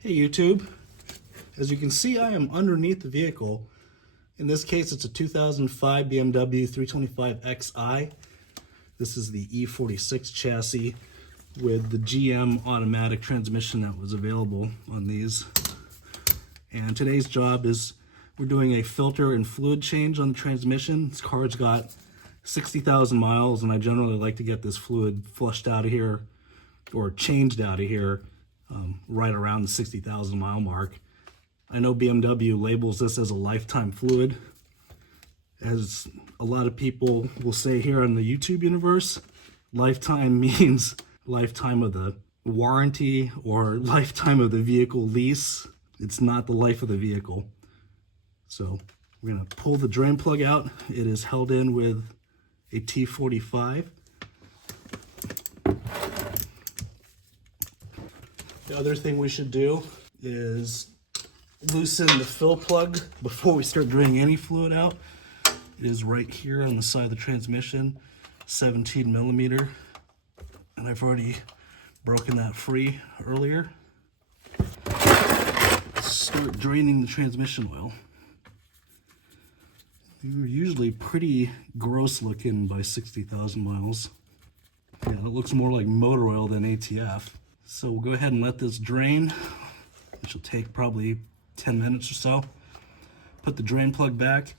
Hey YouTube, as you can see I am underneath the vehicle. In this case it's a 2005 BMW 325xi. This is the E46 chassis with the GM automatic transmission that was available on these. And today's job is we're doing a filter and fluid change on the transmission. This car's got 60,000 miles and I generally like to get this fluid flushed out of here or changed out of here right around the 60,000 mile mark. I know BMW labels this as a lifetime fluid. As a lot of people will say here on the YouTube universe, lifetime means lifetime of the warranty or lifetime of the vehicle lease. It's not the life of the vehicle. So we're gonna pull the drain plug out. It is held in with a T45. The other thing we should do is loosen the fill plug before we start draining any fluid out. It is right here on the side of the transmission, 17 millimeter. And I've already broken that free earlier. Let's start draining the transmission oil. They're usually pretty gross looking by 60,000 miles. Yeah, it looks more like motor oil than ATF. So we'll go ahead and let this drain, which will take probably 10 minutes or so. Put the drain plug back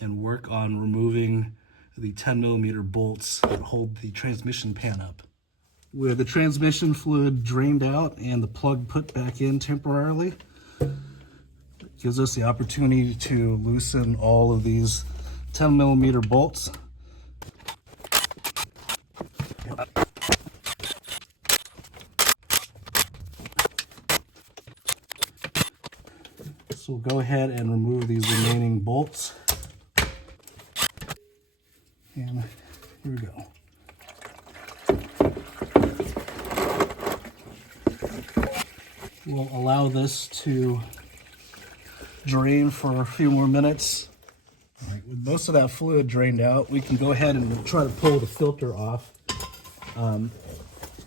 and work on removing the 10 millimeter bolts that hold the transmission pan up. With the transmission fluid drained out and the plug put back in temporarily, it gives us the opportunity to loosen all of these 10 millimeter bolts. So we'll go ahead and remove these remaining bolts. And here we go. We'll allow this to drain for a few more minutes. All right, with most of that fluid drained out, we can go ahead and try to pull the filter off.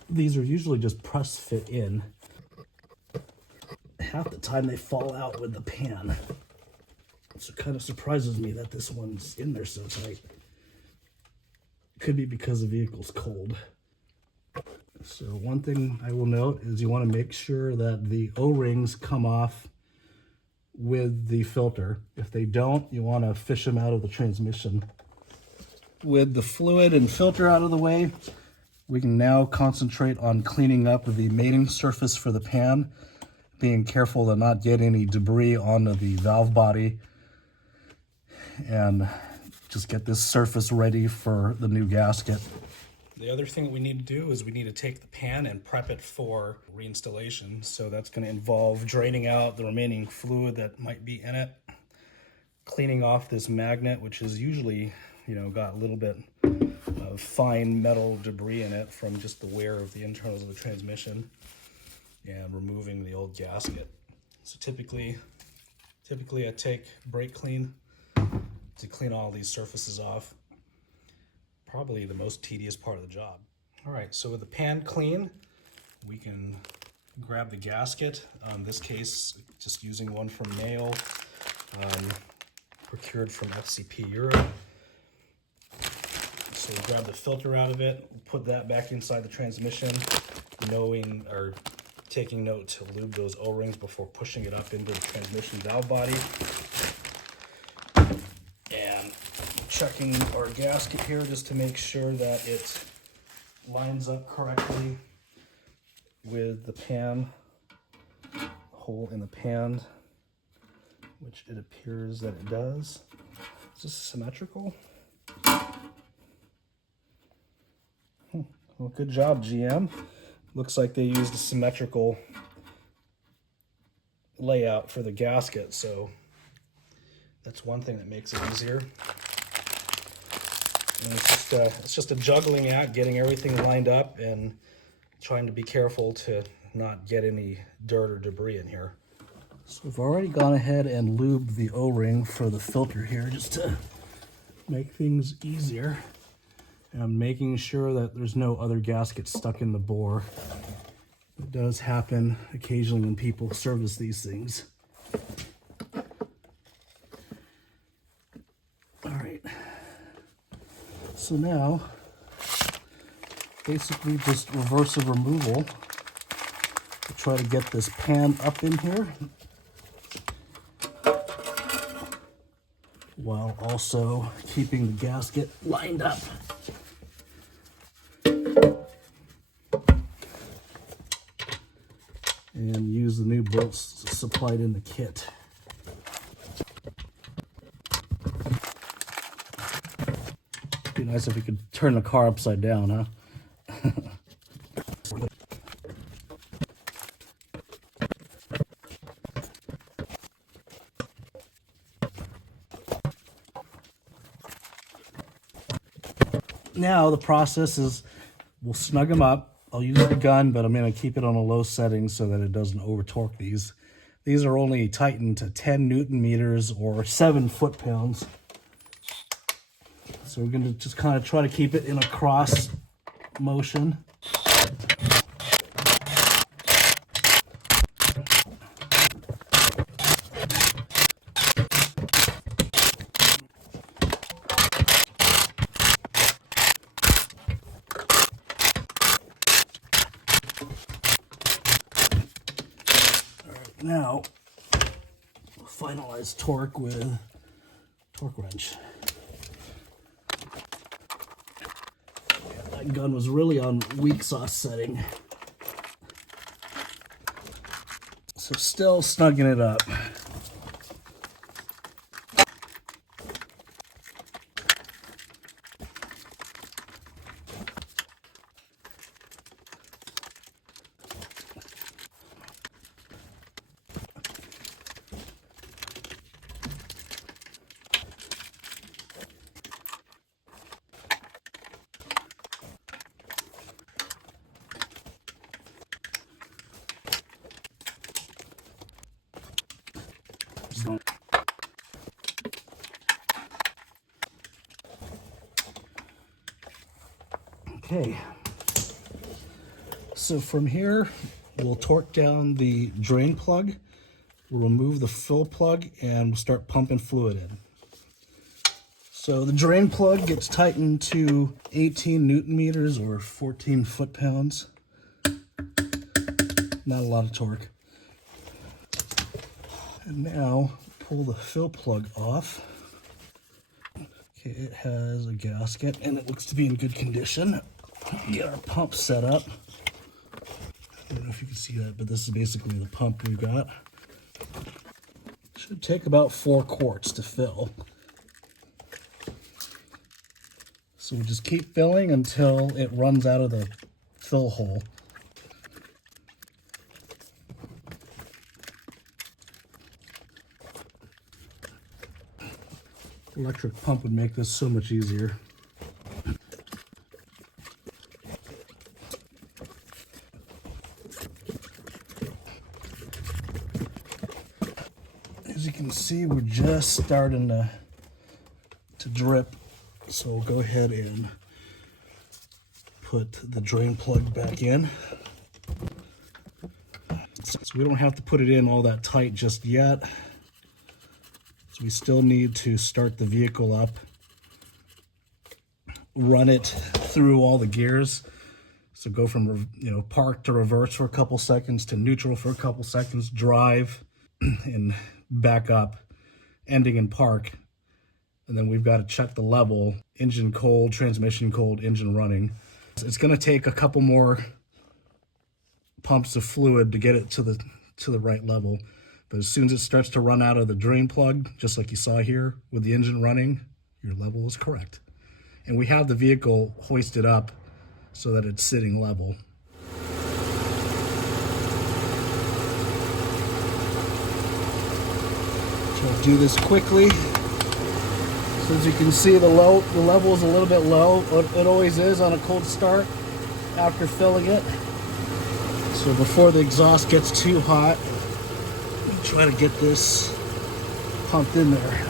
These are usually just press fit in. Half the time they fall out with the pan. So it kind of surprises me that this one's in there so tight. Could be because the vehicle's cold. So one thing I will note is you want to make sure that the O-rings come off with the filter. If they don't, you want to fish them out of the transmission. With the fluid and filter out of the way, we can now concentrate on cleaning up the mating surface for the pan, being careful to not get any debris onto the valve body, and just get this surface ready for the new gasket. The other thing that we need to do is we need to take the pan and prep it for reinstallation. So that's going to involve draining out the remaining fluid that might be in it, cleaning off this magnet, which is usually, got a little bit of fine metal debris in it from just the wear of the internals of the transmission, and removing the old gasket. So typically I take brake clean to clean all these surfaces off. Probably the most tedious part of the job. All right, so with the pan clean, we can grab the gasket. In this case, just using one from Nail, procured from FCP Europe. So we grab the filter out of it, put that back inside the transmission, taking note to lube those O-rings before pushing it up into the transmission valve body. And checking our gasket here just to make sure that it lines up correctly with the pan, hole in the pan, which it appears that it does. Is this symmetrical? Well, good job, GM. Looks like they used a symmetrical layout for the gasket, so that's one thing that makes it easier. And it's just a juggling act, getting everything lined up and trying to be careful to not get any dirt or debris in here. So we've already gone ahead and lubed the O-ring for the filter here just to make things easier. And I'm making sure that there's no other gaskets stuck in the bore. It does happen occasionally when people service these things. All right. So now, basically just reversive removal to try to get this pan up in here, while also keeping the gasket lined up. And use the new bolts supplied in the kit. Be nice if we could turn the car upside down, huh? Now the process is, we'll snug them up. I'll use the gun, but I'm going to keep it on a low setting so that it doesn't over torque these. These are only tightened to 10 Newton meters or 7 foot-pounds. So we're going to just kind of try to keep it in a cross motion. Now, we'll finalize torque with torque wrench. Yeah, that gun was really on weak sauce setting. So still snugging it up. Okay, so from here, we'll torque down the drain plug, we'll remove the fill plug, and we'll start pumping fluid in. So the drain plug gets tightened to 18 Newton meters or 14 foot-pounds. Not a lot of torque. And now, pull the fill plug off. Okay, it has a gasket, and it looks to be in good condition. Get our pump set up. I don't know if you can see that, but this is basically the pump we've got. Should take about 4 quarts to fill. So we just keep filling until it runs out of the fill hole. Electric pump would make this so much easier. As you can see, we're just starting to drip, so we'll go ahead and put the drain plug back in. So we don't have to put it in all that tight just yet. So we still need to start the vehicle up, run it through all the gears. So go from, park to reverse for a couple seconds, to neutral for a couple seconds, drive, and back up, ending in park. And then we've got to check the level, engine cold, transmission cold, engine running. It's going to take a couple more pumps of fluid to get it to the right level. But as soon as it starts to run out of the drain plug, just like you saw here with the engine running, your level is correct. And we have the vehicle hoisted up so that it's sitting level. So I'll do this quickly. So as you can see, the level is a little bit low. It always is on a cold start after filling it. So before the exhaust gets too hot, try to get this pumped in there.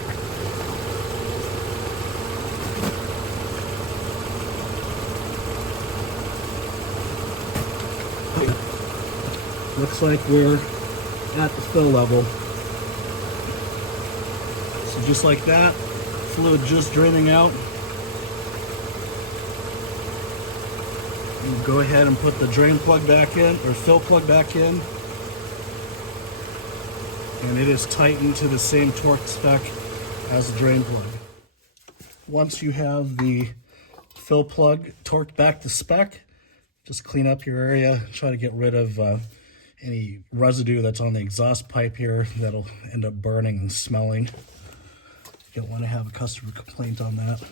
Looks like we're at the fill level. So just like that, fluid just draining out. And go ahead and put the drain plug back in, or fill plug back in. And it is tightened to the same torque spec as the drain plug. Once you have the fill plug torqued back to spec, just clean up your area, try to get rid of any residue that's on the exhaust pipe here that'll end up burning and smelling. You don't want to have a customer complaint on that.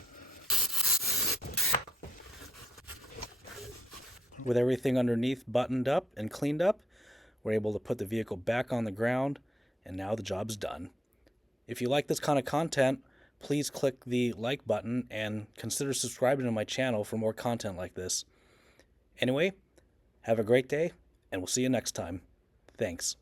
With everything underneath buttoned up and cleaned up, we're able to put the vehicle back on the ground, and now the job's done. If you like this kind of content, please click the like button and consider subscribing to my channel for more content like this. Anyway, have a great day, and we'll see you next time. Thanks.